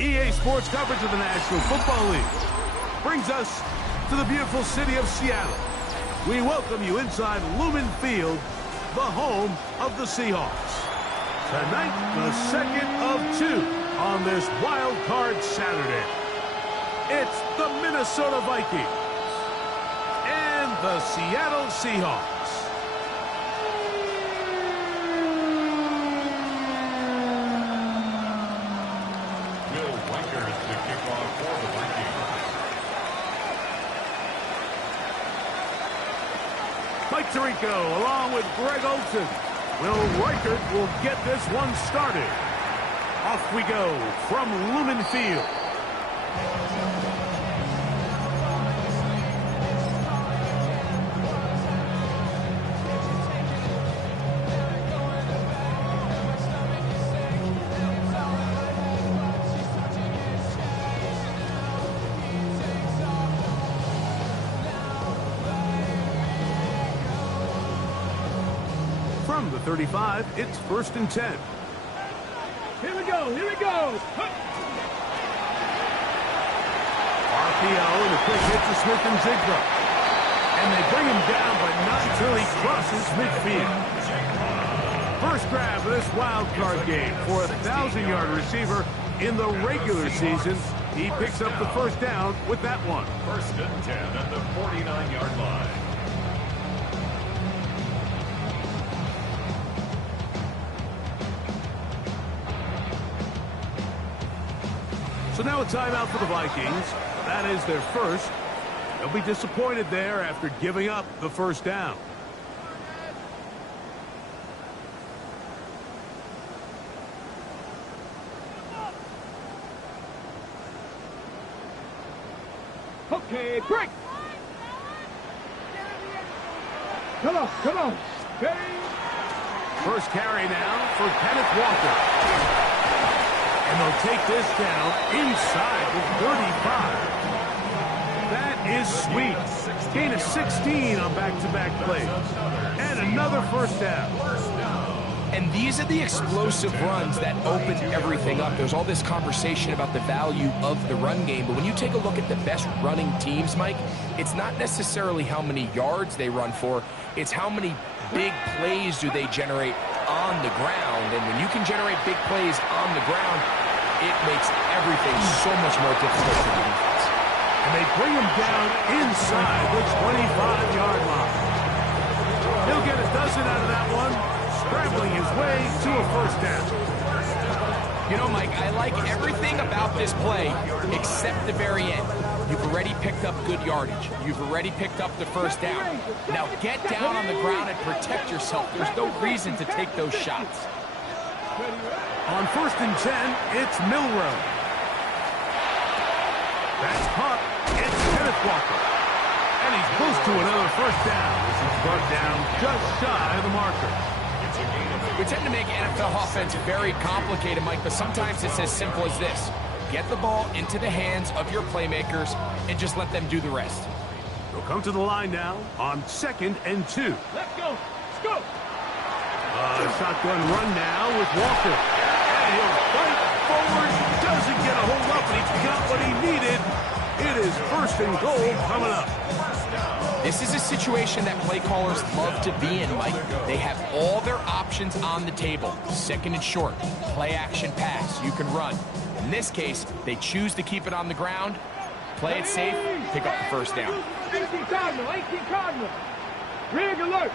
EA Sports coverage of the National Football League brings us to the beautiful city of Seattle. We welcome you inside Lumen Field, the home of the Seahawks. Tonight, the second of two on this wild card Saturday. It's the Minnesota Vikings and the Seattle Seahawks. Mike Tirico along with Greg Olsen. Will Reichert will get this one started. Off we go from Lumen Field. From the 35, it's 1st and 10. Here we go, here we go. RPO and a quick hit to Smith and Jigba. And they bring him down, but not until he crosses midfield. First grab of this wild card game for a 1,000-yard receiver in the regular season. He picks up the first down with that one. 1st and 10 at the 49-yard line. So now a timeout for the Vikings. That is their first. They'll be disappointed there after giving up the first down. Okay, break. Come on. Okay. First carry now for Kenneth Walker. And they'll take this down inside the 35. That is sweet. Gain of 16 on back-to-back plays. And another first down. And these are the explosive runs that open everything up. There's all this conversation about the value of the run game, but when you take a look at the best running teams, Mike, it's not necessarily how many yards they run for, it's how many big plays do they generate on the ground. And when you can generate big plays on the ground, it makes everything so much more difficult for the defense. And they bring him down inside the 25-yard line. He'll get a dozen out of that one, scrambling his way to a first down. You know, Mike, I like everything about this play except the very end. You've already picked up good yardage. You've already picked up the first down. Now get down on the ground and protect yourself. There's no reason to take those shots. On 1st and 10, it's Milrow. That's caught. It's Kenneth Walker. And he's close to another first down. This is brought down just shy of the marker. We tend to make NFL offense very complicated, Mike, but sometimes it's as simple as this. Get the ball into the hands of your playmakers and just let them do the rest. They'll come to the line now on 2nd and 2. Let's go. Let's go. Shotgun run now with Walker. And he'll fight forward. Doesn't get a hold up, and he got what he needed. It is 1st and goal coming up. This is a situation that play callers love to be in, Mike. They have all their options on the table. 2nd and short, play action pass, you can run. In this case, they choose to keep it on the ground, play it safe, pick up the first down. 18 Cardinal. Rig alert.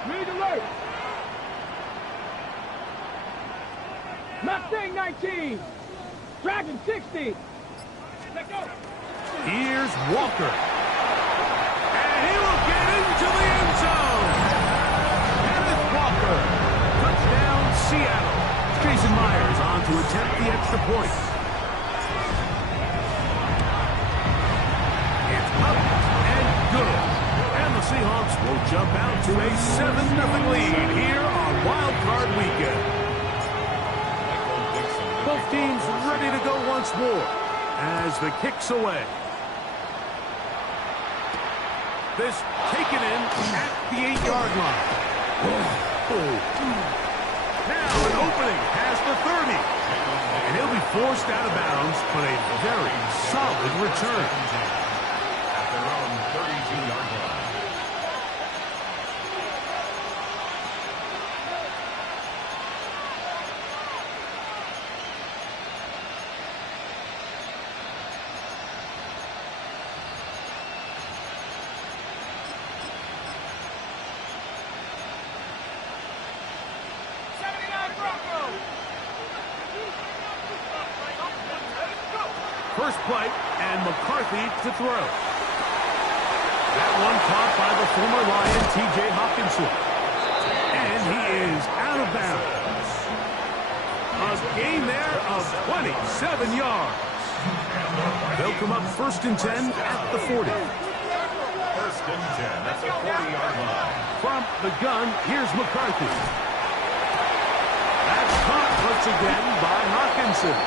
Mustang 19. Dragon 60. Let's go. Here's Walker. And he will get into the end zone. Kenneth Walker. Touchdown, Seattle. Jason Myers on to attempt the extra point. It's up and good. And the Seahawks will jump out to a 7-0 lead here on Wild Card Weekend. Both teams ready to go once more as the kick's away. This taken in at the 8-yard line. Now an opening past the 30. And he'll be forced out of bounds, but a very solid return. At their own 32-yard line. First play, and McCarthy to throw. That one caught by the former Lion, T.J. Hawkinson. And he is out of bounds. A gain there of 27 yards. They'll come up 1st and 10 at the 40. 1st and 10 at the 40-yard line. From the gun, here's McCarthy. That's caught once again by Hawkinson.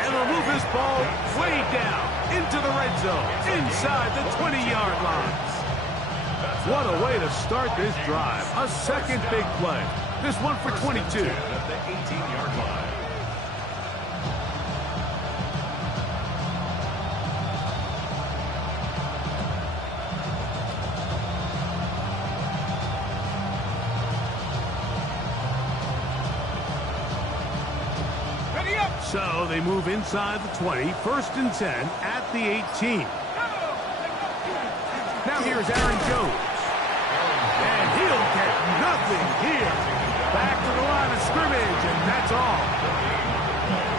And they'll move this ball way down into the red zone, inside the 20-yard line. What a way to start this drive. A second big play. This one for 22. At the 18-yard line. So they move inside the 20, 1st and 10 at the 18. Now here's Aaron Jones. And he'll get nothing here. Back to the line of scrimmage, and that's all.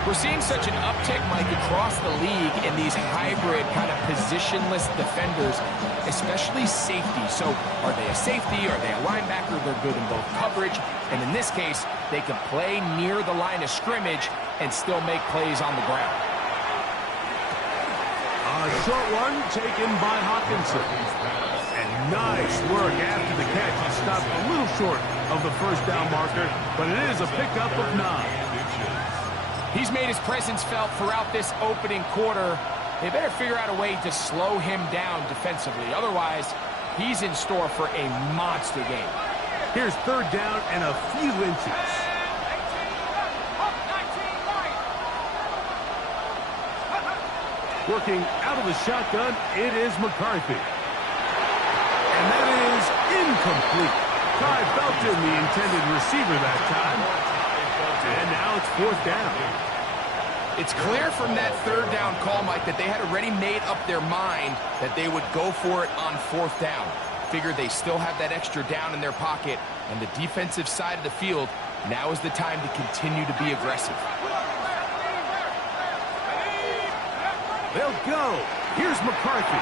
We're seeing such an uptick, Mike, across the league in these hybrid kind of positionless defenders, especially safety. So are they a safety? Are they a linebacker? They're good in both coverage. And in this case, they can play near the line of scrimmage and still make plays on the ground. A short one taken by Hawkinson. And nice work after the catch. He stopped a little short of the 1st down marker, but it is a pickup of 9. He's made his presence felt throughout this opening quarter. They better figure out a way to slow him down defensively. Otherwise, he's in store for a monster game. Here's 3rd down and a few inches. Working out of the shotgun, it is McCarthy. And that is incomplete. Ty Belton, the intended receiver that time. And now it's 4th down. It's clear from that 3rd down call, Mike, that they had already made up their mind that they would go for it on 4th down. Figured they still have that extra down in their pocket, and the defensive side of the field, now is the time to continue to be aggressive. They'll go. Here's McCarthy.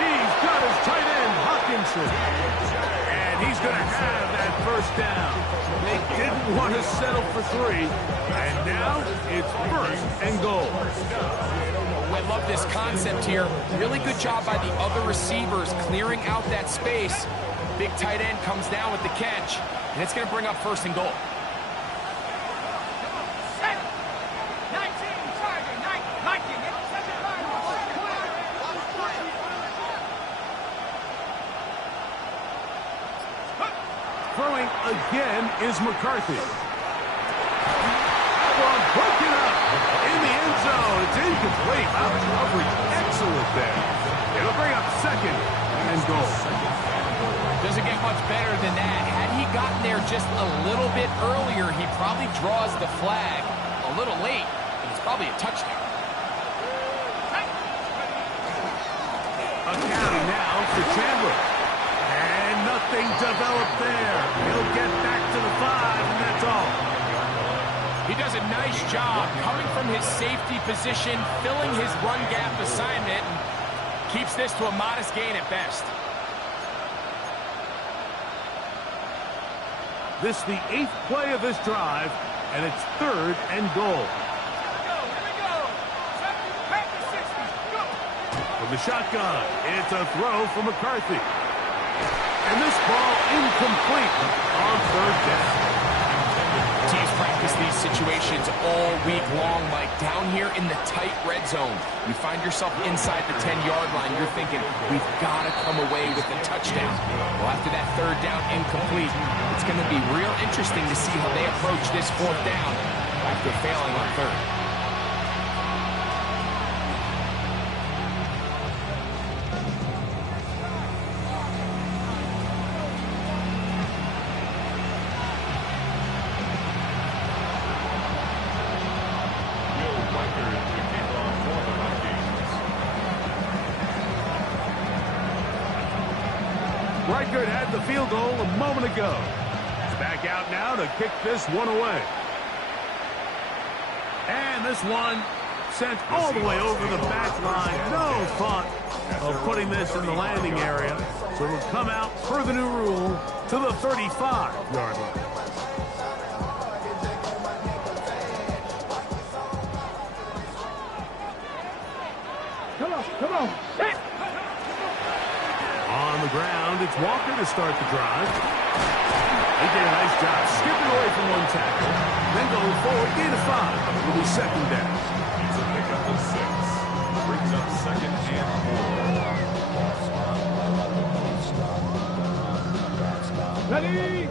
He's got his tight end, Hawkinson. And he's going to have that 1st down. They didn't want to settle for 3. And now it's 1st and goal. I love this concept here. Really good job by the other receivers clearing out that space. Big tight end comes down with the catch, and it's going to bring up 1st and goal. Throwing again is McCarthy. That one broken up in the end zone. It's incomplete. Out of coverage. Excellent there. It'll bring up 2nd and goal. Doesn't get much better than that. Had he gotten there just a little bit earlier, he probably draws the flag a little late, and it's probably a touchdown. A carry now for Chandler. And nothing developed there. He'll get back to the 5, and that's all. He does a nice job coming from his safety position, filling his run gap assignment, and keeps this to a modest gain at best. This is the 8th play of this drive, and it's 3rd and goal. From the shotgun, it's a throw for McCarthy. And this ball incomplete on 3rd down. Teams practice these situations all week long, Mike. Down here in the tight red zone, you find yourself inside the 10-yard line. You're thinking, we've got to come away with a touchdown. Well, after that third down incomplete. It's going to be real interesting to see how they approach this fourth down after failing on third. Reichert had the field goal a moment ago. He's back out now to kick this one away. And this one sent all the way over the back line. No thought of putting this in the landing area. So it'll come out per the new rule to the 35-yard line. Come on. Set. On the ground, it's Walker to start the drive. He did a nice job skipping away from one tackle. Then going forward, gain of 5. It'll be second down. It's a pickup of 6. Brings up second and 4. Ready.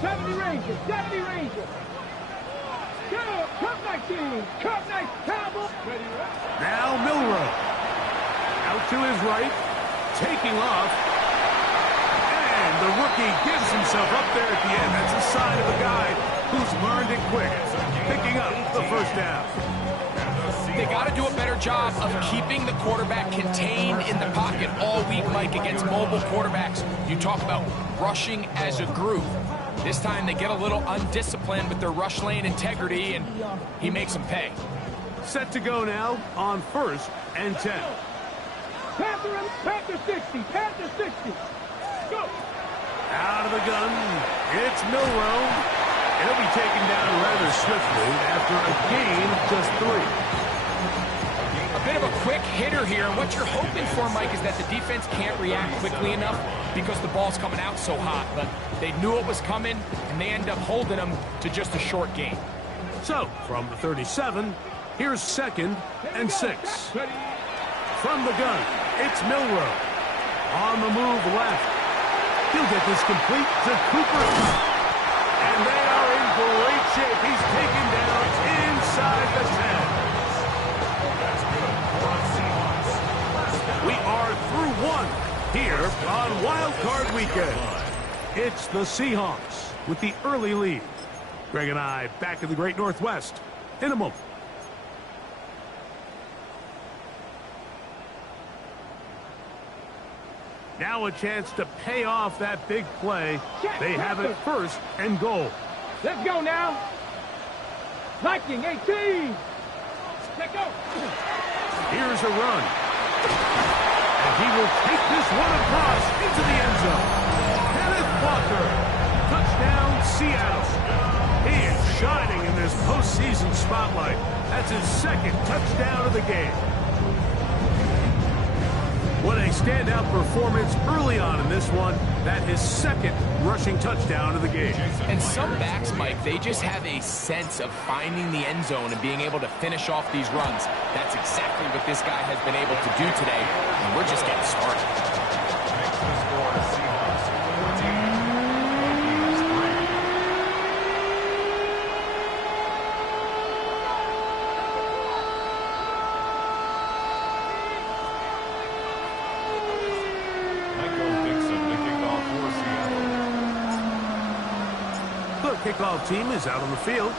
70 Rangers. 70 Rangers. Go. Cup night team. Cup night Cowboys. Ready. Now Milrow. Out to his right. Taking off. And the rookie gives himself up there at the end. That's a sign of a guy who's learned it quick. Picking up the first down. They got to do a better job of keeping the quarterback contained in the pocket all week, Mike, against mobile quarterbacks. You talk about rushing as a group. This time they get a little undisciplined with their rush lane integrity, and he makes them pay. Set to go now on 1st and 10. Panther 60. Panther 60. Go. Out of the gun, it's Milrow. He'll be taken down rather swiftly after a gain of just 3. A bit of a quick hitter here, and what you're hoping for, Mike, is that the defense can't react quickly enough because the ball's coming out so hot. But they knew it was coming, and they end up holding them to just a short gain. So, from the 37, here's 2nd and 6. From the gun, it's Milrow. On the move left. He'll get this complete to Cooper. And they are in great shape. He's taken down inside the 10. We are through 1 here on Wild Card Weekend. It's the Seahawks with the early lead. Greg and I back in the Great Northwest in a moment. Now a chance to pay off that big play. They have it 1st and goal. Let's go now. Viking 18. Let's go. Here's a run. And he will take this one across into the end zone. Kenneth Walker. Touchdown, Seattle. He is shining in this postseason spotlight. That's his 2nd touchdown of the game. What a standout performance early on in this one. That his 2nd rushing touchdown of the game. And some backs, Mike, they just have a sense of finding the end zone and being able to finish off these runs. That's exactly what this guy has been able to do today, and we're just getting started. Kickoff team is out on the field,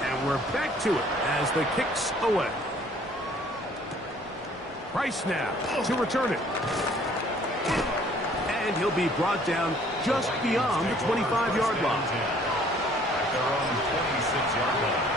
and we're back to it as the kick's away. Price now to return it. And he'll be brought down just beyond the 25-yard line. At their own 26-yard line.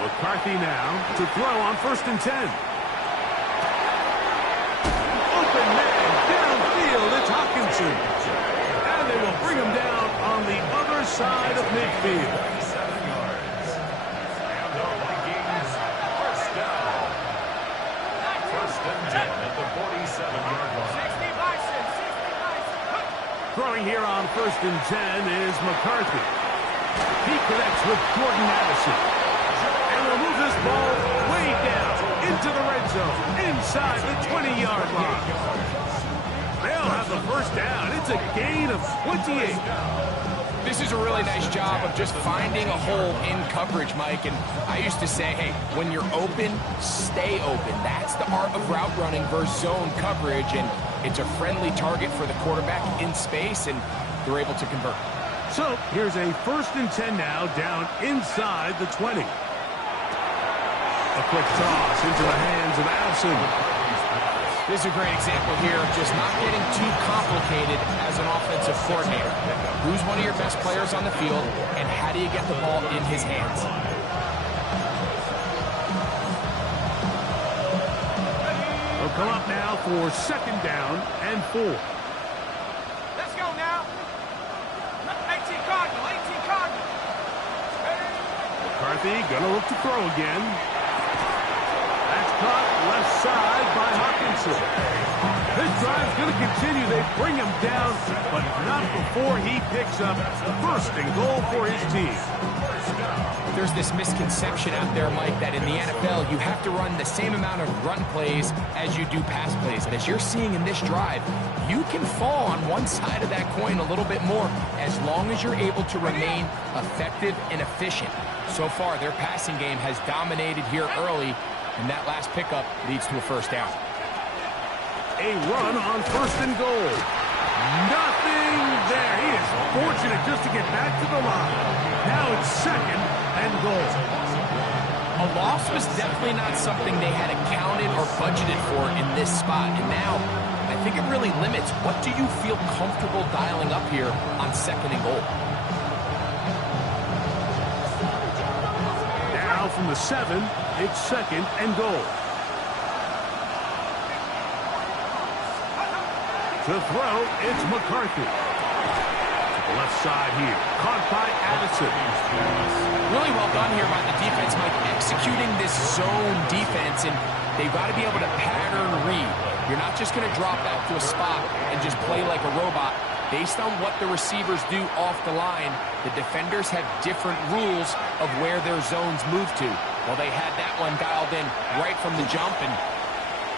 McCarthy now to throw on 1st and 10. Open man downfield. It's Hawkinson. And they will bring him down on the other side of midfield. at the 47-yard line. Throwing here on 1st and 10 is McCarthy. He connects with Jordan Addison. And will move this ball way down into the red zone, inside the 20-yard line. They'll have the first down. It's a gain of 28. This is a really nice job of just finding a hole in coverage, Mike. And I used to say, hey, when you're open, stay open. That's the art of route running versus zone coverage. And it's a friendly target for the quarterback in space, and they're able to convert. So here's a 1st and 10 now, down inside the 20. A quick toss into the hands of Addison. This is a great example here of just not getting too complicated as an offensive coordinator. Who's one of your best players on the field, and how do you get the ball in his hands? They'll come up now for 2nd down and 4. Let's go now. 18 Cardinal, 18 Cardinal. McCarthy gonna look to throw again. That's caught left side by Hawkinson. This drive's going to continue. They bring him down, but not before he picks up 1st and goal for his team. There's this misconception out there, Mike, that in the NFL, you have to run the same amount of run plays as you do pass plays. And as you're seeing in this drive, you can fall on one side of that coin a little bit more as long as you're able to remain effective and efficient. So far, their passing game has dominated here early, and that last pickup leads to a 1st down. A run on 1st and goal. Nothing there. He is fortunate just to get back to the line. Now it's 2nd and goal. A loss was definitely not something they had accounted or budgeted for in this spot. And now, I think it really limits what do you feel comfortable dialing up here on 2nd and goal. Now from the 7, it's 2nd and goal. To throw, it's McCarthy. To the left side here. Caught by Addison. Really well done here by the defense, Mike, executing this zone defense, and they've got to be able to pattern read. You're not just going to drop back to a spot and just play like a robot. Based on what the receivers do off the line, the defenders have different rules of where their zones move to. Well, they had that one dialed in right from the jump, and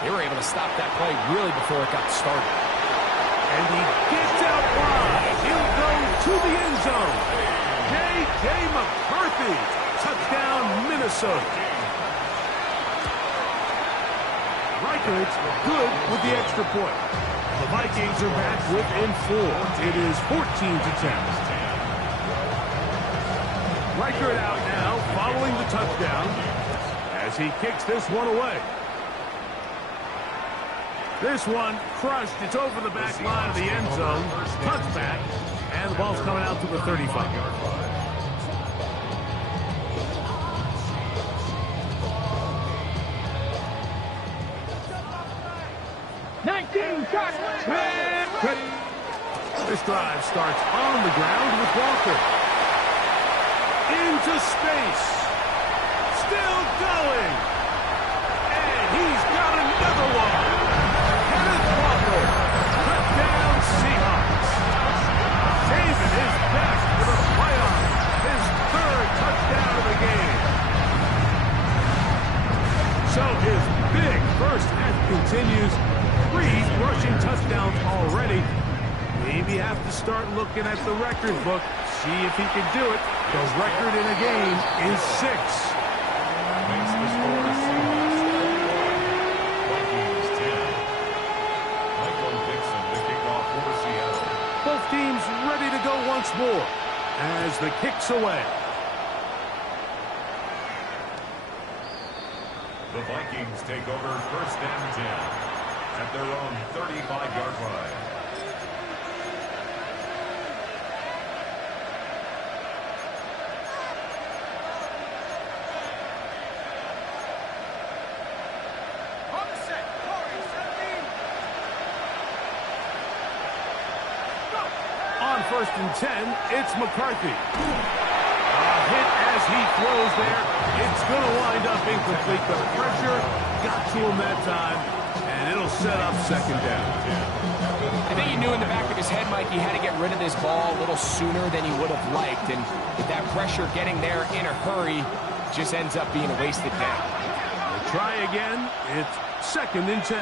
they were able to stop that play really before it got started. And he gets out wide. He'll go to the end zone. J.J. McCarthy. Touchdown, Minnesota. Reichardt's good with the extra point. The Vikings are back within 4. It is 14-10. Reichard out now following the touchdown as he kicks this one away. This one crushed. It's over the back line of the end zone. Touchback. And the ball's coming out to the 35. This drive starts on the ground with Walker. Into space. Still going. And he's got another one. Touchdown Seahawks. Saving his best for the playoffs. His 3rd touchdown of the game. So his big first half continues. 3 rushing touchdowns already. Maybe have to start looking at the record book. See if he can do it. The record in a game is 6. Makes the score Seahawks 31, Vikings 10. Michael Dixon to kick off for Seattle. Both teams ready to go once more as the kick's away. The Vikings take over 1st and 10 at their own 35-yard line. On 1st and 10, it's McCarthy. A hit as he throws there. It's going to wind up incomplete. The pressure got to him that time. And it'll set up second down. I think he knew in the back of his head, Mike, he had to get rid of this ball a little sooner than he would have liked. And with that pressure getting there in a hurry, just ends up being a wasted down. We'll try again. It's second and 10.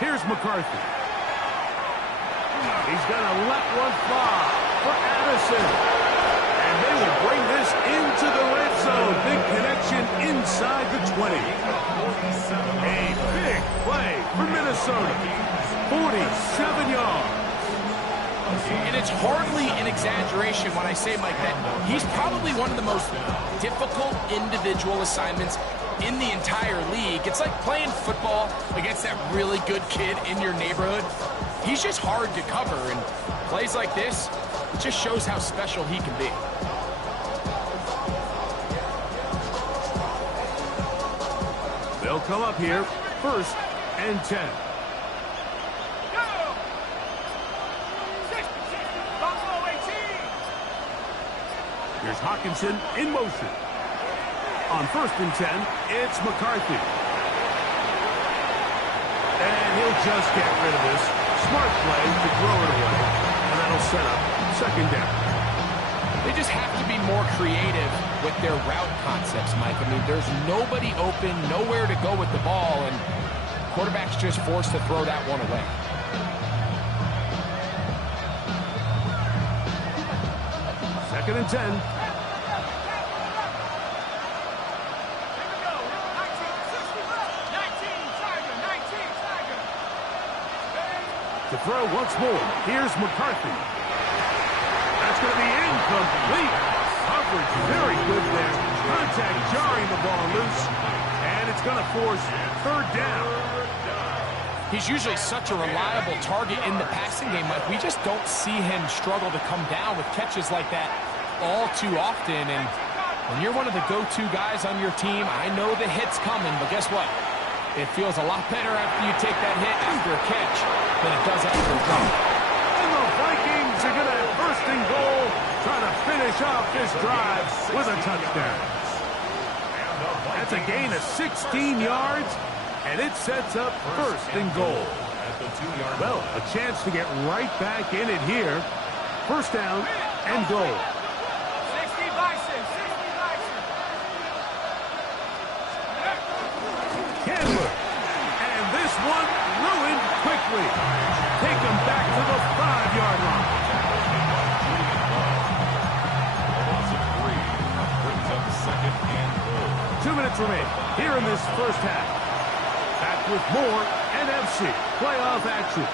Here's McCarthy. He's going to let one fly for Addison. And they will bring this into the red zone. Big connection inside the 20. A big play for Minnesota. 47 yards. And it's hardly an exaggeration when I say, Mike, that he's probably one of the most difficult individual assignments in the entire league. It's like playing football against that really good kid in your neighborhood. He's just hard to cover, and plays like this, it just shows how special he can be. They'll come up here, first and 10. Here's Hawkinson in motion. On first and 10, it's McCarthy. And he'll just get rid of this. Smart play to throw it away. And that'll set up second down. They just have to be more creative with their route concepts, Mike. I mean, there's nobody open, nowhere to go with the ball, and quarterback's just forced to throw that one away. Second and 10. To throw once more. Here's McCarthy. That's going to be incomplete. Coverage very good there. Contact jarring the ball loose. And it's going to force third down. He's usually such a reliable target in the passing game, Mike. We just don't see him struggle to come down with catches like that all too often. And when you're one of the go-to guys on your team, I know the hit's coming, but guess what? It feels a lot better after you take that hit after a catch than it does after a drop. And the Vikings are going to have first and goal, trying to finish off this drive with a touchdown. That's a gain of 16 yards, and it sets up first and goal. Well, a chance to get right back in it here. First down and goal. And this one ruined quickly. Take them back to the 5-yard line. Loss of 3 brings up second and goal. 2 minutes remaining here in this first half. Back with more NFC playoff action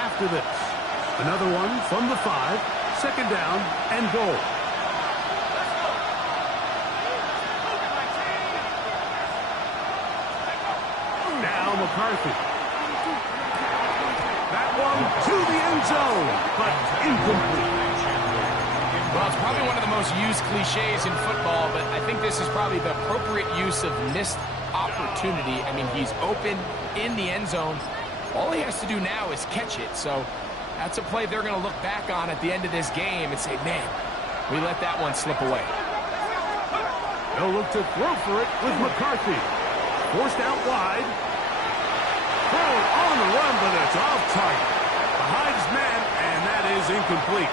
after this. Another one from the 5. Second down and goal. McCarthy. That one to the end zone, but incomplete. Well, it's probably one of the most used cliches in football, but I think this is probably the appropriate use of missed opportunity. I mean, he's open in the end zone. All he has to do now is catch it. So that's a play they're going to look back on at the end of this game and say, man, we let that one slip away. They'll look to throw for it with McCarthy. Forced out wide. Throw on the run, but it's off target. Behind his man, and that is incomplete.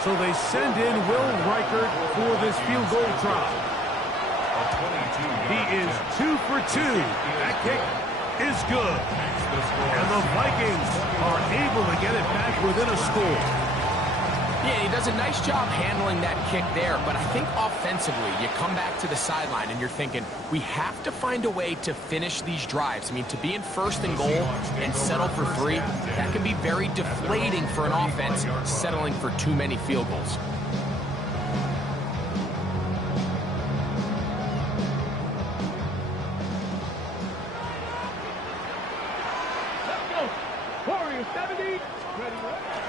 So they send in Will Reichert for this field goal try. He is 2 for 2. That kick is good. And the Vikings are able to get it back within a score. Yeah, he does a nice job handling that kick there, but I think offensively, you come back to the sideline and you're thinking, we have to find a way to finish these drives. I mean, to be in first and goal and settle for 3, that can be very deflating for an offense settling for too many field goals.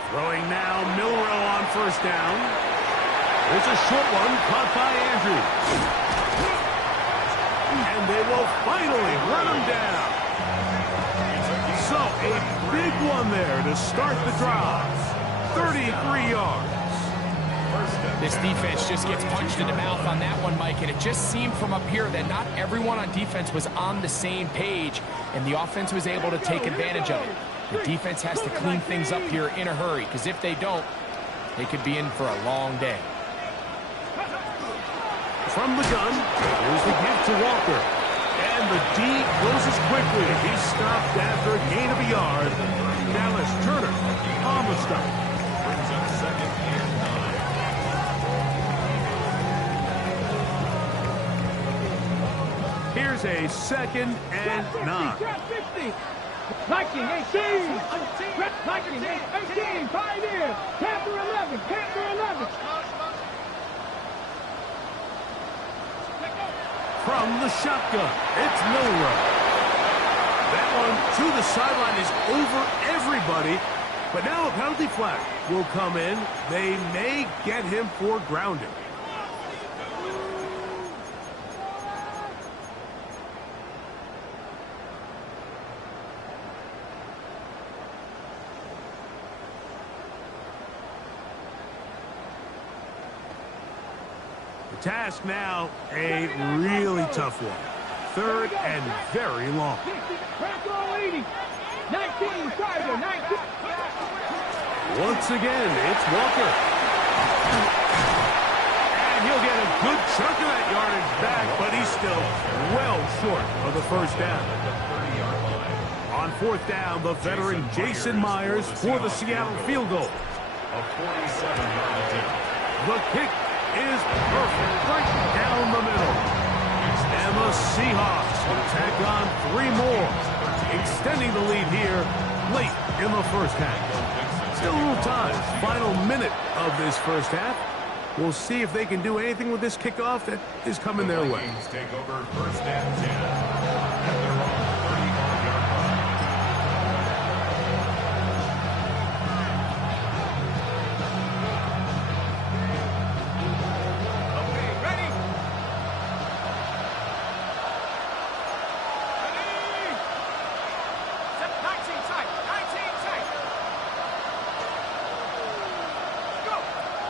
Throwing now, Milrow on first down. There's a short one caught by Andrews. And they will finally run him down. So a big one there to start the drive. 33 yards. This defense just gets punched in the mouth on that one, Mike, and it just seemed from up here that not everyone on defense was on the same page, and the offense was able to take advantage of it. The defense has to clean things up here in a hurry, because if they don't, they could be in for a long day. From the gun, here's the give to Walker. And the D closes quickly. He's stopped after a gain of a yard. Dallas Turner on the stop. Brings up 2nd and 9. Here's a 2nd and 9. Viking 18. Viking 18. Pioneer. Panther 11. Panther 11. From the shotgun, it's Milrow. That one to the sideline is over everybody. But now a penalty flag will come in. They may get him for grounding. The task now, a really tough one. 3rd and very long. 19, Tiger, 19. Once again, it's Walker. And he'll get a good chunk of that yardage back, but he's still well short of the first down. On 4th down, the veteran Jason Myers for the Seattle field goal. A 47-yard attempt. The kick is perfect right down the middle. And the Seahawks will tack on 3 more, extending the lead here late in the first half. Still a little time. Final minute of this first half. We'll see if they can do anything with this kickoff that is coming their way. Vikings take over 1st and 10 at their own 35-yard line.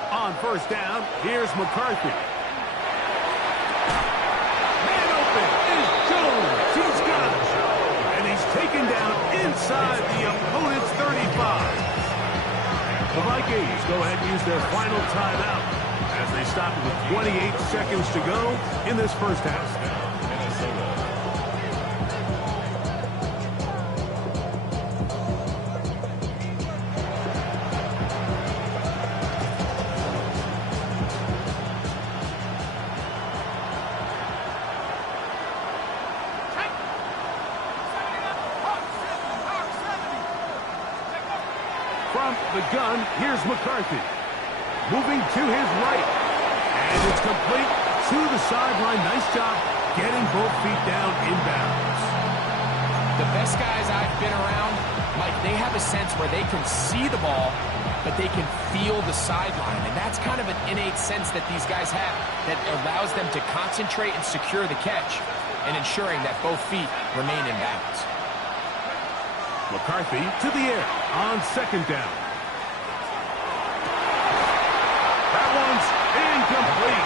On 1st down, here's McCarthy. Man open is Jones. He's got it. And he's taken down inside the opponent's 35. The Vikings go ahead and use their final timeout as they stop it with 28 seconds to go in this first half. From the gun, here's McCarthy. Moving to his right. And it's complete to the sideline. Nice job getting both feet down inbounds. The best guys I've been around, Mike, they have a sense where they can see the ball, but they can feel the sideline. And that's kind of an innate sense that these guys have that allows them to concentrate and secure the catch and ensuring that both feet remain in bounds. McCarthy to the air on 2nd down. That one's incomplete.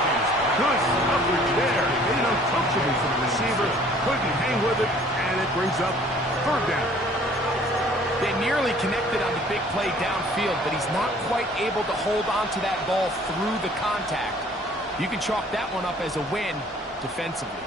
Good coverage there. Made it uncomfortable for the receiver. Couldn't hang with it, and it brings up 3rd down. They nearly connected on the big play downfield, but he's not quite able to hold on to that ball through the contact. You can chalk that one up as a win defensively.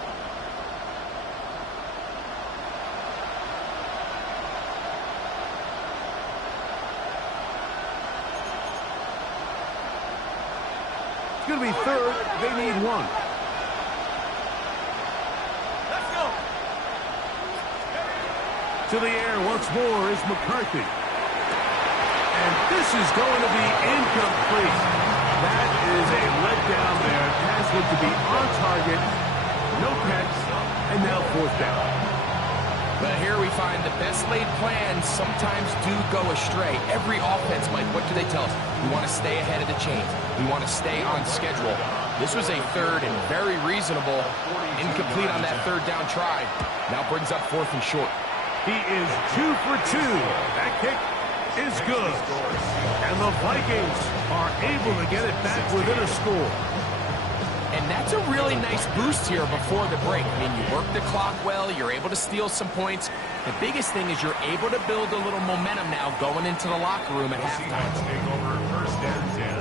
It's going to be 3rd. They need 1. Let's go. To the air once more is McCarthy. And this is going to be incomplete. That is a letdown there. Pass looked to be on target. No catch. And now 4th down. But here we find the best laid plans sometimes do go astray. Every offense, Mike, what do they tell us? We want to stay ahead of the chains. We want to stay on schedule. This was a 3rd and very reasonable. Incomplete on that 3rd down try. Now brings up 4th and short. He is 2 for 2. That kick is good. And the Vikings are able to get it back within a score. And that's a really nice boost here before the break. I mean, you work the clock well, you're able to steal some points. The biggest thing is you're able to build a little momentum now going into the locker room at halftime. Seahawks take over first and 10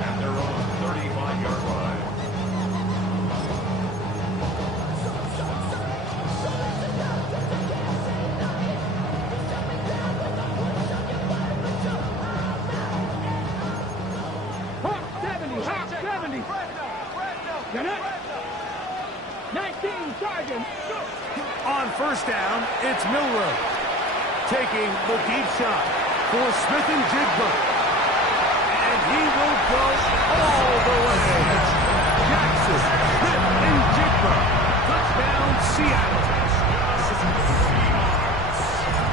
at their own 35-yard line. Hawk 70, Hawk 70. Get it? 19, Sergeant. Go. On first down, it's Milroe taking the deep shot for Smith and Jigba. And he will go all the way. Jackson, Smith and Jigba. Touchdown, Seattle.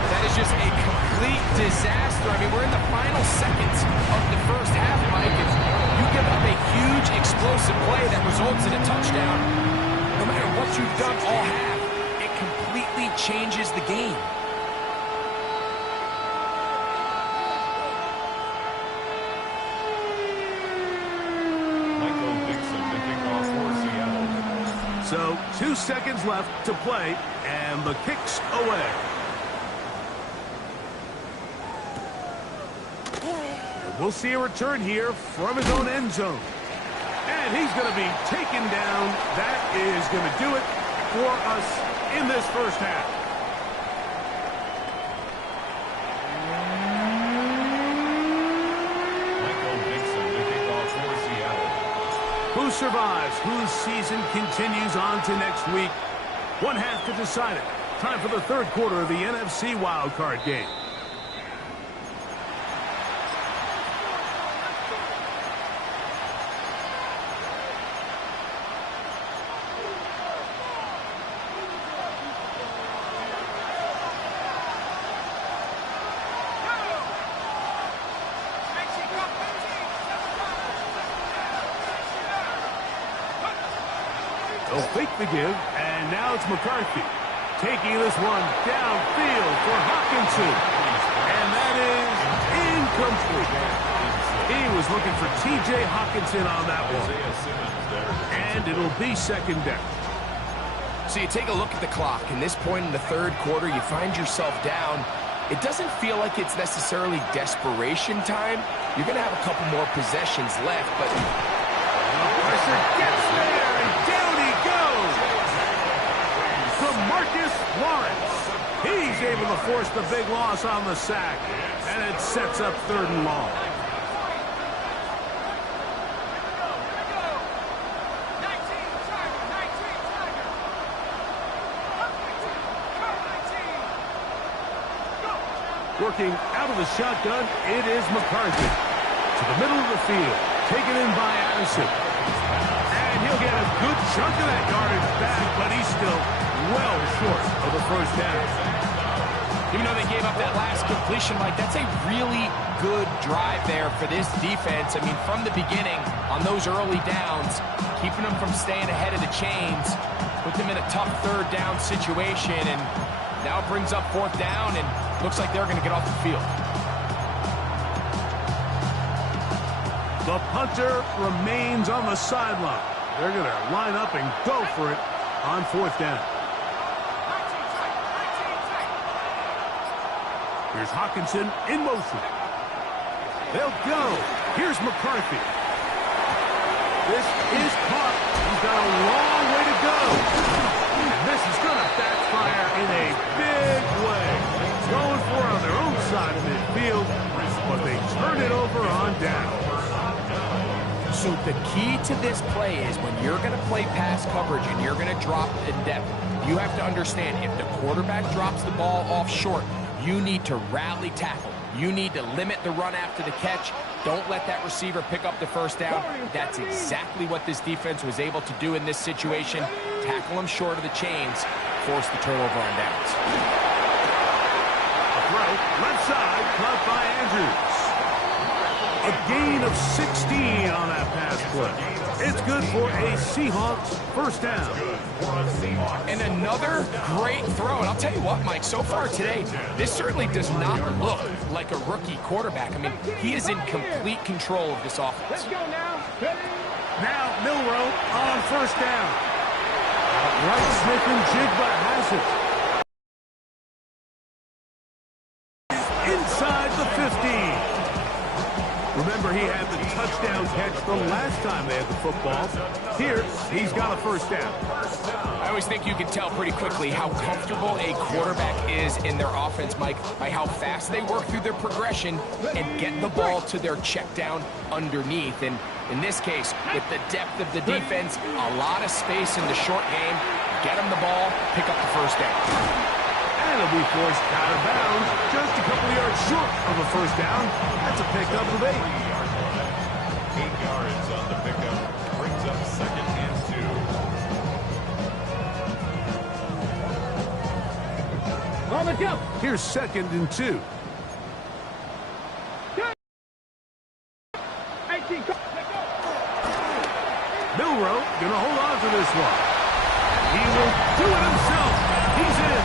That is just a complete disaster. I mean, we're in the final seconds of the first half, Mike, and you give up a huge explosive play that results in a touchdown. No matter what you've done all half, it completely changes the game. So 2 seconds left to play, and the kick's away. We'll see a return here from his own end zone. And he's going to be taken down. That is going to do it for us in this first half. Who survives? Whose season continues on to next week? One half to decide it. Time for the third quarter of the NFC wildcard game. They'll fake the give, and now it's McCarthy taking this one downfield for Hockenson. And that is incomplete. He was looking for T.J. Hockenson on that one. And it'll be second down. So you take a look at the clock. In this point in the third quarter, you find yourself down. It doesn't feel like it's necessarily desperation time. You're going to have a couple more possessions left, but Pressure gets there, and down he goes. DeMarcus Lawrence. He's able to force the big loss on the sack, and it sets up third and long. Working out of the shotgun, it is McCarthy. To the middle of the field, taken in by Addison. And he'll get a good chunk of that yardage back, but he's still well short of the first down. even though they gave up that last completion, Mike, that's a really good drive there for this defense. I mean, from the beginning, on those early downs, keeping them from staying ahead of the chains, put them in a tough third down situation, and now it brings up fourth down, and looks like they're going to get off the field. The punter remains on the sideline. They're going to line up and go for it on fourth down. Here's Hockenson in motion. They'll go. Here's McCarthy. This is caught. He's got a long way to go. And this is going to backfire in a big way. Going for it on their own side of midfield, but they turn it over on down. So the key to this play is when you're going to play pass coverage and you're going to drop in depth, you have to understand if the quarterback drops the ball off short, you need to rally tackle. You need to limit the run after the catch. Don't let that receiver pick up the first down. That's exactly what this defense was able to do in this situation. Tackle them short of the chains, force the turnover on downs. A throw, left side, caught by Andrews. A gain of 16 on that pass play. It's good for a Seahawks first down. And another great throw. And I'll tell you what, Mike, so far today, this certainly does not look like a rookie quarterback. I mean, he is in complete control of this offense. Let's go now. Now Milroe on first down. Right, Smith and Jigba has it. Inside the 15. Remember, he had the touchdown catch the last time they had the football. Here, he's got a first down. I always think you can tell pretty quickly how comfortable a quarterback is in their offense, Mike, by how fast they work through their progression and get the ball to their check down underneath. And in this case, with the depth of the defense, a lot of space in the short game, get them the ball, pick up the first down. And it'll be forced out of bounds, just a couple of yards short of a first down. That's a pickup of 8. 8 yards on the pickup. Brings up 2nd and 2. On the jump. Here's 2nd and 2. 18. Milroe gonna hold on to this one. He will do it himself. He's in.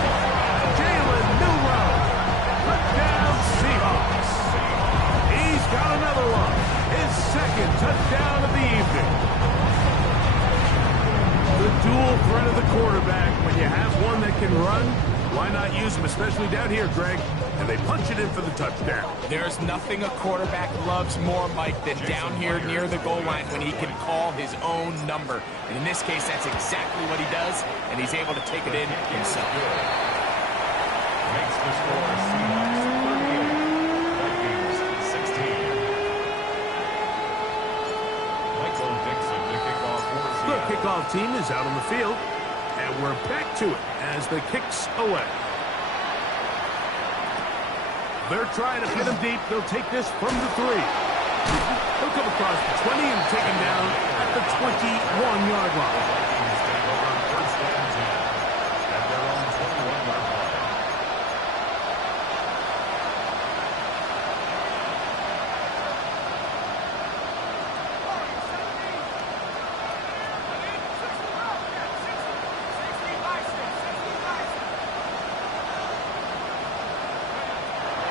Touchdown Seahawks. He's got another one. His 2nd touchdown of the evening. The dual threat of the quarterback. When you have one that can run, why not use him, especially down here, Greg? And they punch it in for the touchdown. There's nothing a quarterback loves more, Mike, than down here near the goal line when he can call his own number. And in this case, that's exactly what he does, and he's able to take it in himself. Makes the score Seahawks 38, Vikings 16. Michael Dixon to kick off for The Seattle. kickoff team is out on the field, and we're back to it as the kick's away. They're trying to pin him deep. They'll take this from the 3. He'll come across the 20 and take him down at the 21-yard line. Vikings take over 1st and 10 at their own 21-yard line.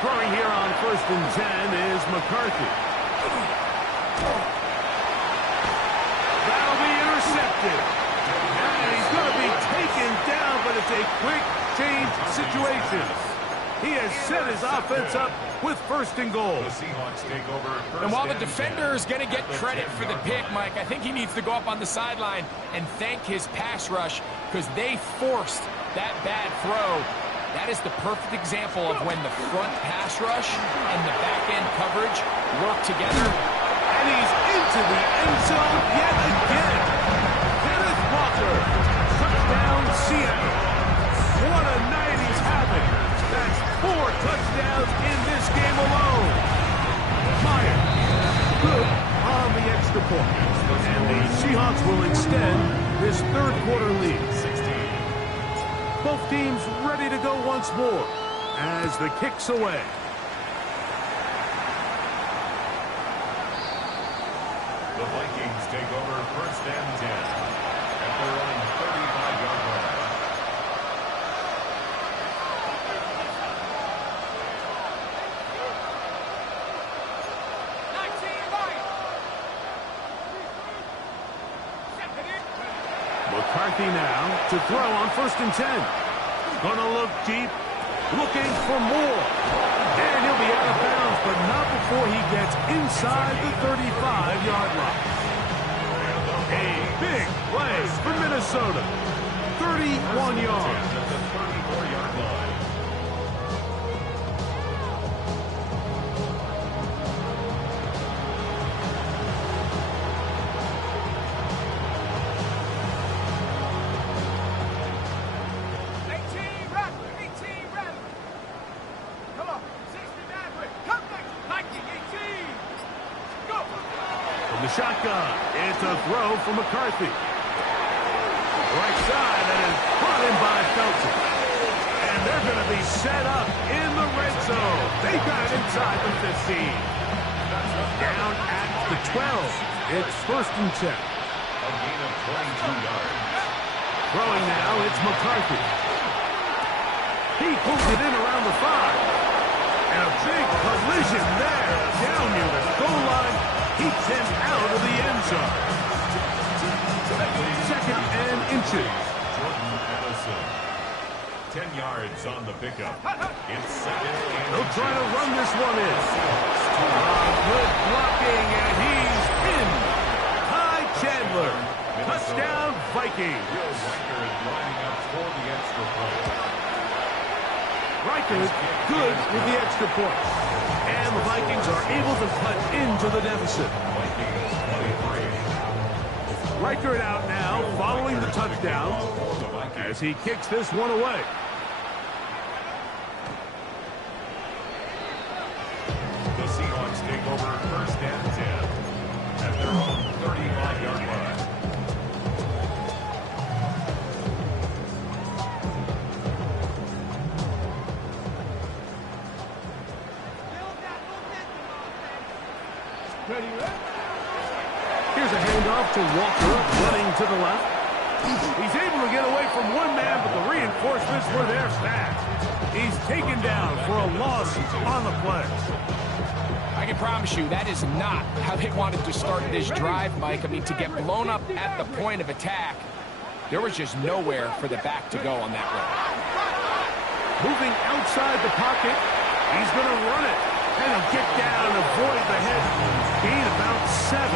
Throwing here on 1st and 10 is McCarthy. That'll be intercepted. And he's going to be taken down, but it's a quick change situation. He has set his offense up with 1st and goal. The Seahawks take over 1st And while the and defender 10 is going to get credit for the pick, Mike, I think he needs to go up on the sideline and thank his pass rush because they forced that bad throw. That is the perfect example of when the front pass rush and the back-end coverage work together. And he's into the end zone yet again. Kenneth Walker, touchdown Seattle. What a night he's having. That's 4 touchdowns in this game alone. Meyer, good on the extra point. And the Seahawks will extend this 3rd quarter lead. Both teams ready to go once more as the kick's away. The Vikings take over 1st and 10 at their own 35-yard line. McCarthy now to throw on 1st and 10. Gonna look deep, looking for more. And he'll be out of bounds, but not before he gets inside the 35-yard line. A big play for Minnesota. 31 yards. At the 34-yard line. From the shotgun, it's a throw for McCarthy. Right side, and it's brought in by Felton. And they're going to be set up in the red zone. They got it inside the 15. Down at the 12. It's 1st and 10. A gain of 22 yards. Throwing now, it's McCarthy. He pulls it in around the 5. And a big collision there. Down near the goal line. Keeps him out of the end zone. 2nd and inches. Jordan Addison. 10 yards on the pickup. It's 2nd and They'll try to run this one in. Good blocking, and he's in. Ty Chandler. Touchdown, Vikings. Riker is lining up for the extra point. Riker good with the extra point. And the Vikings are able to cut into the deficit. Vikings 23. Riker out now, following the touchdown, as he kicks this one away. The Seahawks take over 1st and 10 at their own 35-yard line. Here's a handoff to Walker, running to the left. He's able to get away from one man, but the reinforcements were there fast. He's taken down for a loss on the play. I can promise you that is not how they wanted to start this drive, Mike. I mean, to get blown up at the point of attack, there was just nowhere for the back to go on that run. Moving outside the pocket, he's going to run it. And he'll get down and avoid the head. Gain about 7,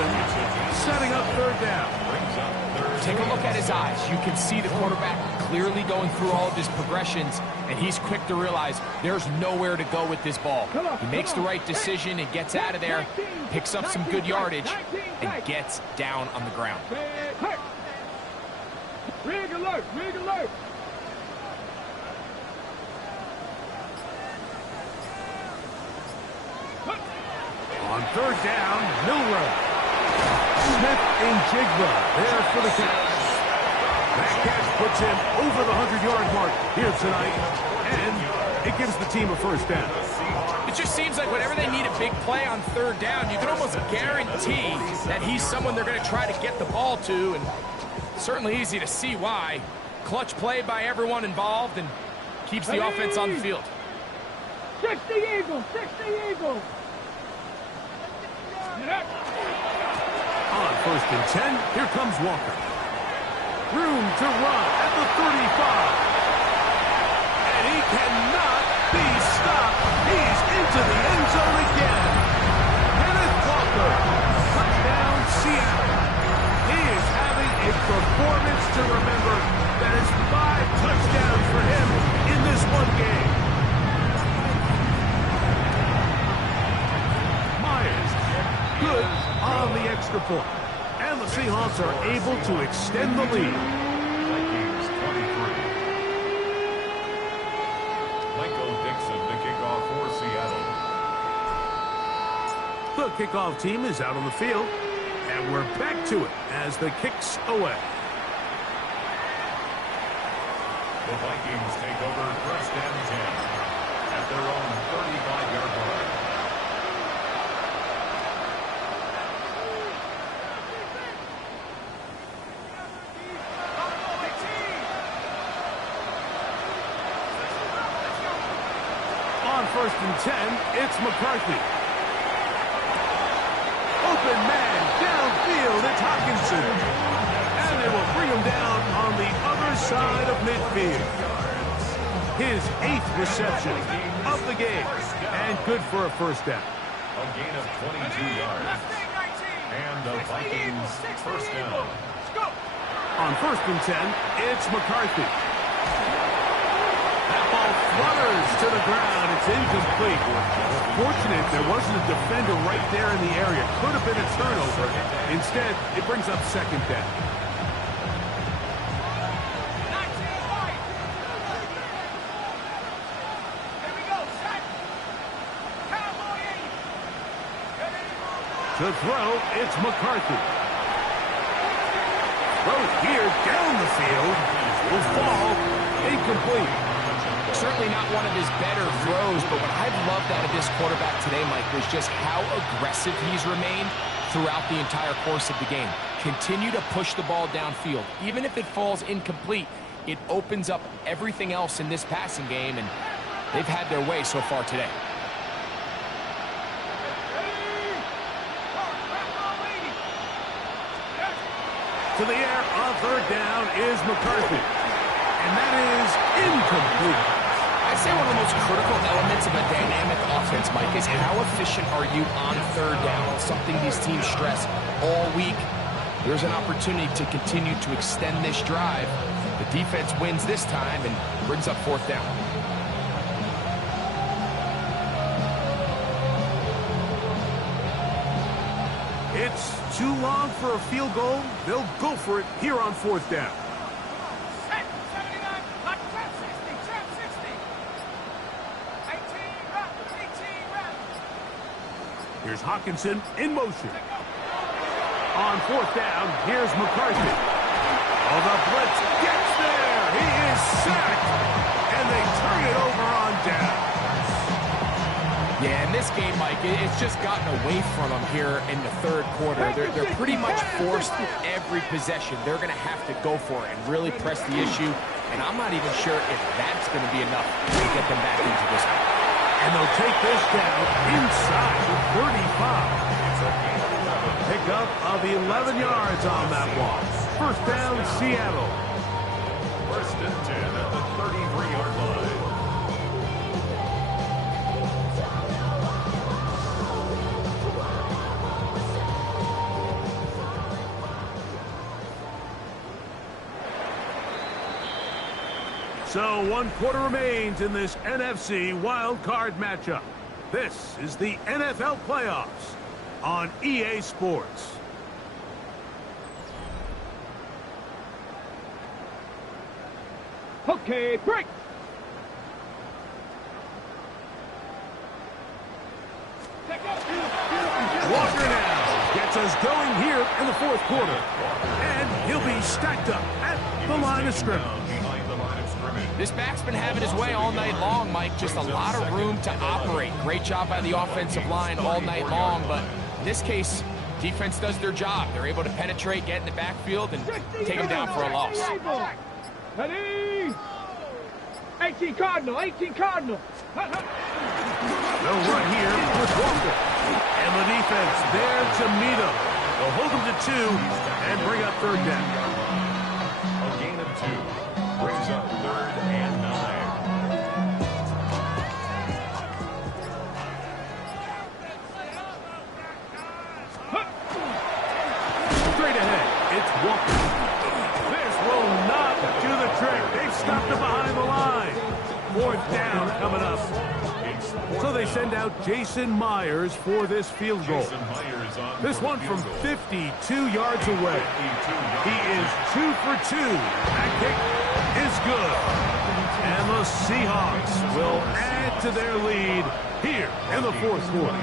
setting up 3rd down. Take a look at his eyes. You can see the quarterback clearly going through all of his progressions, and he's quick to realize there's nowhere to go with this ball. He makes the right decision and gets out of there, picks up some good yardage, and gets down on the ground. Rig alert! Rig alert! On 3rd down, Milrow. Smith and Jigba there for the catch. That catch puts him over the 100-yard mark here tonight, and it gives the team a 1st down. It just seems like whenever they need a big play on 3rd down, you can almost guarantee that he's someone they're going to try to get the ball to, and certainly easy to see why. Clutch play by everyone involved and keeps the offense on the field. 60 Eagles! 60 Eagles! On 1st and 10, here comes Walker. Room to run at the 35. And he cannot be stopped. He's into the end zone again. Kenneth Walker, touchdown Seattle. He is having a performance to remember. That is 5 touchdowns for him in this one game. Myers, good on the extra point. And the Seahawks are able to extend the lead. Vikings 23. Michael Dixon to kick off for Seattle. The kickoff team is out on the field. And we're back to it as the kick's away. The Vikings take over 1st and 10 at their own 35-yard line. On 1st and 10, it's McCarthy. Open man, downfield, it's Hawkinson. And they will bring him down on the other side of midfield. His 8th reception of the game, and good for a 1st down. A gain of 22 yards. And the Vikings 1st down. On 1st and 10, it's McCarthy. That ball flutters to the ground. It's incomplete. Fortunate there wasn't a defender right there in the area. Could have been a turnover. Instead, it brings up 2nd down. To throw, it's McCarthy. Throw here down the field will fall incomplete. certainly not one of his better throws, but what I've loved out of this quarterback today, Mike, was just how aggressive he's remained throughout the entire course of the game. Continue to push the ball downfield. Even if it falls incomplete, it opens up everything else in this passing game, and they've had their way so far today. To the air on third down is McCarthy. And that is incomplete. I'd say one of the most critical elements of a dynamic offense, Mike, is how efficient are you on third down? It's something these teams stress all week. There's an opportunity to continue to extend this drive. The defense wins this time and brings up fourth down. It's too long for a field goal. They'll go for it here on fourth down. Set, 79, hot, trap 60, trap 60. 18, rep, 18, rep. Here's Hawkinson in motion. On fourth down, here's McCarthy. Oh, the blitz gets there. He is sacked. And they turn it over on down. Yeah, in this game, Mike, it's just gotten away from them here in the third quarter. They're pretty much forced every possession. They're going to have to go for it and really press the issue. And I'm not even sure if that's going to be enough to get them back into this one. And they'll take this down inside the 35. Pickup of 11 yards on that one. First down, Seattle. First and 10 at the 33-yard line. So 1 quarter remains in this NFC wild card matchup. This is the NFL Playoffs on EA Sports. Okay, break. Walker now gets us going here in the fourth quarter. And he'll be stacked up at the line of scrimmage. This back's been having his way all night long, Mike. Just a lot of room to operate. Great job by the offensive line all night long, but in this case, defense does their job. They're able to penetrate, get in the backfield, and take them down for a loss. Ready? 18 Cardinal, 18 Cardinal. They'll run here with Walker. And the defense there to meet him. They'll hold him to 2 and bring up third down. A gain of 2. Brings up third and 9. Straight ahead, it's Walker. This will not do the trick. They've stopped him behind the line. Fourth down coming up. So they send out Jason Myers for this field goal. This one from 52 yards away. He is 2 for 2. That kick is good. And the Seahawks will add to their lead here in the fourth quarter.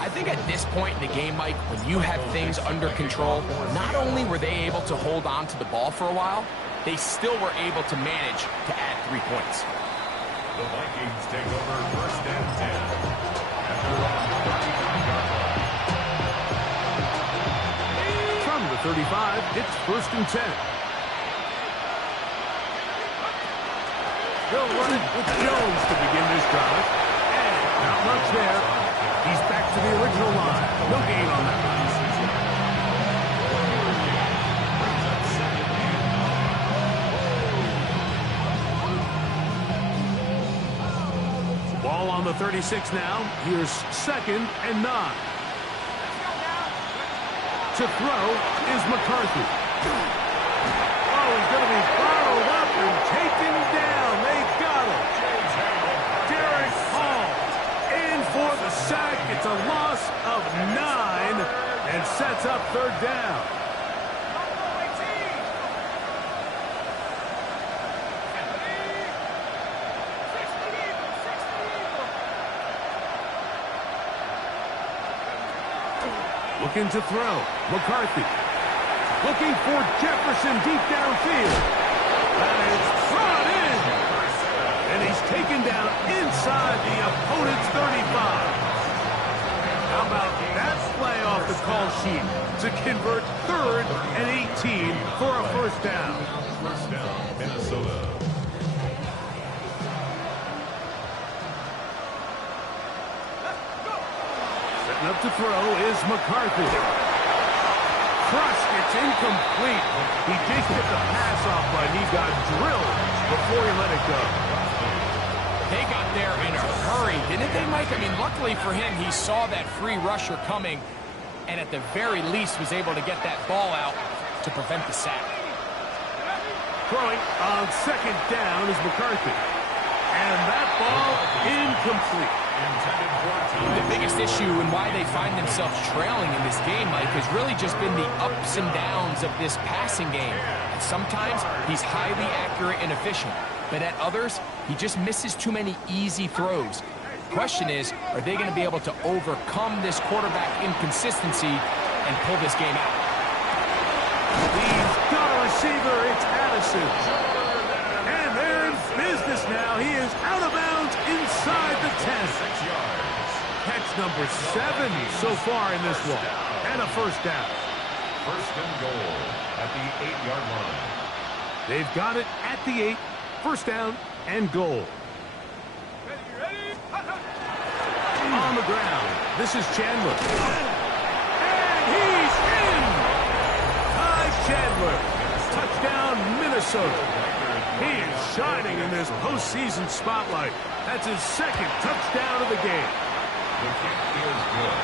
I think at this point in the game, Mike, when you have things under control, not only were they able to hold on to the ball for a while, they still were able to manage to add 3 points. The Vikings take over first and 10. After on the 35-yard line. From the 35, it's first and 10. They'll run it with Jones to begin this drive. And not much there. He's back to the original line. No gain on that one. Ball on the 36 now. Here's second and 9. To throw is McCarthy. Oh, he's going to be followed up and taken down. They got him. Derek Hall in for the sack. It's a loss of 9 and sets up third down. Looking to throw. McCarthy. Looking for Jefferson deep downfield. That is brought in. And taken down inside the opponent's 35. How about that play off the call sheet to convert 3rd and 18 for a first down? First down, Minnesota. Setting up to throw is McCarthy. Crushed, it's incomplete. He did get the pass off, but he got drilled before he let it go. They got there in a hurry, didn't they, Mike? I mean, luckily for him, he saw that free rusher coming, and at the very least was able to get that ball out to prevent the sack. Throwing on 2nd down is McCarthy. And that ball incomplete. The biggest issue and why they find themselves trailing in this game, Mike, has really just been the ups and downs of this passing game. And sometimes he's highly accurate and efficient, but at others, he just misses too many easy throws. Question is, are they going to be able to overcome this quarterback inconsistency and pull this game out? He's got a receiver. It's Addison. And they're in business now. He is out of bounds inside the 10. 6 yards. Catch number 7 so far in this one. And a first down. First and goal at the 8-yard line. They've got it at the 8. First down and goal. On the ground, this is Chandler. And he's in! Ty Chandler. Touchdown, Minnesota. He is shining in this postseason spotlight. That's his 2nd touchdown of the game. The kick is good.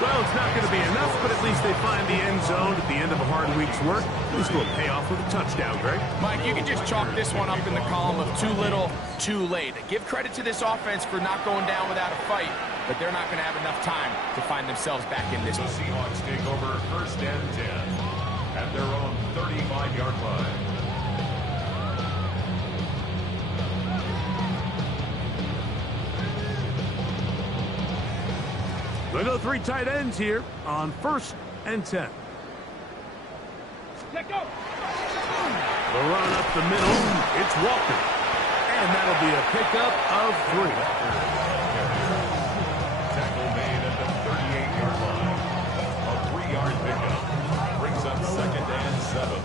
Well, it's not going to be enough, but at least they find the end zone at the end of a hard week's work. At least will pay off with a touchdown, Greg. Mike, you can just chalk this one up in the column of too little, too late. Give credit to this offense for not going down without a fight, but they're not going to have enough time to find themselves back in this The one. Seahawks take over first and 10 at their own 35-yard line. We'll go 3 tight ends here on 1st and 10. Let go. The run up the middle, it's Walker. And that'll be a pickup of 3. Tackle made at the 38-yard line. A 3-yard pickup brings up 2nd and 7.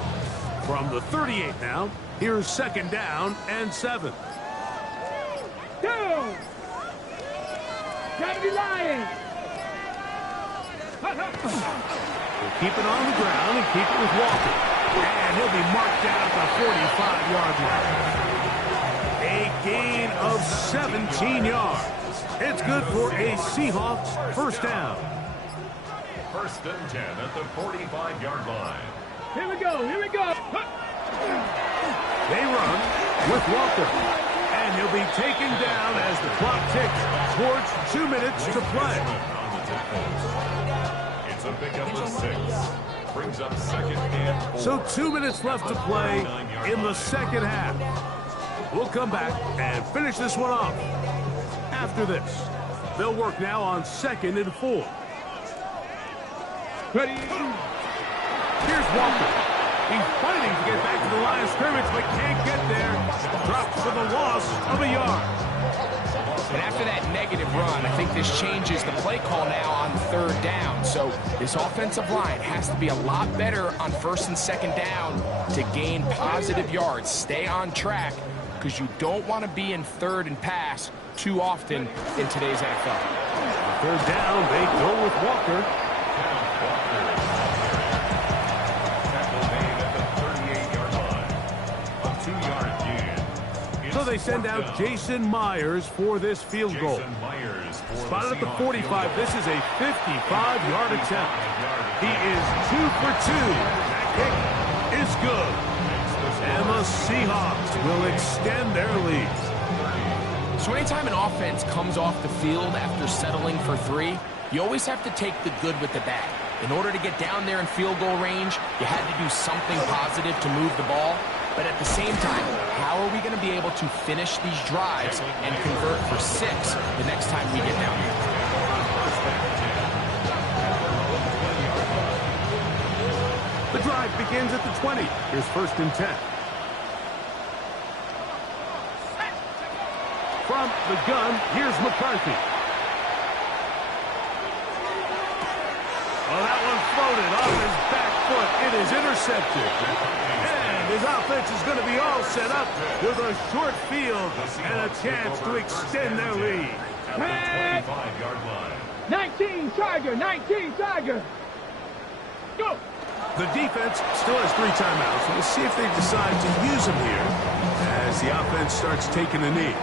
From the 38 now, here's 2nd down and 7. Down. Gotta be lying. We'll keep it on the ground and keep it with Walker. And he'll be marked down at the 45-yard line. A gain of 17 yards. It's good for a Seahawks first down. First and 10 at the 45-yard line. Here we go. Here we go. They run with Walker. And he'll be taken down as the clock ticks towards 2 minutes to play. It's a pickup of 6. Brings up 2nd and 4. So 2 minutes left to play in the second half. We'll come back and finish this one off. After this, they'll work now on 2nd and 4. Ready. Here's Walker. He's fighting to get back to the line of scrimmage, but can't get there. Drops for the loss of a yard. And after that negative run, I think this changes the play call now on 3rd down. So this offensive line has to be a lot better on 1st and 2nd down to gain positive yards. Stay on track because you don't want to be in 3rd and pass too often in today's NFL. 3rd down, they go with Walker. So they send out Jason Myers for this field goal. Spotted at the 45. This is a 55-yard attempt. He is 2 for 2. That kick is good. And the Seahawks will extend their lead. So anytime an offense comes off the field after settling for 3, you always have to take the good with the bad. In order to get down there in field goal range, you had to do something positive to move the ball. But at the same time, how are we going to be able to finish these drives and convert for 6 the next time we get down there? The drive begins at the 20. Here's 1st and 10. From the gun, here's McCarthy. Oh, that one floated off his back foot. It is intercepted. And his offense is going to be all set up with a short field and a chance to extend their lead. At the 25-yard line. 19 Tiger, 19 Tiger. Go. The defense still has 3 timeouts. We'll see if they decide to use them here as the offense starts taking a knee.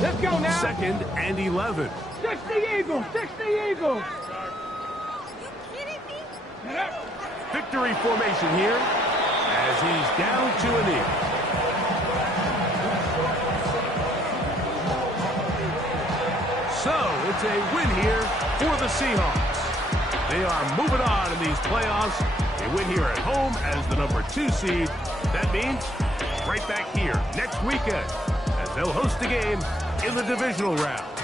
Let's go now. 2nd and 11. 60 Eagles, 60 Eagles. Victory formation here as he's down to a knee. So it's a win here for the Seahawks. They are moving on in these playoffs. They win here at home as the number 2 seed. That means right back here next weekend as they'll host the game in the divisional round.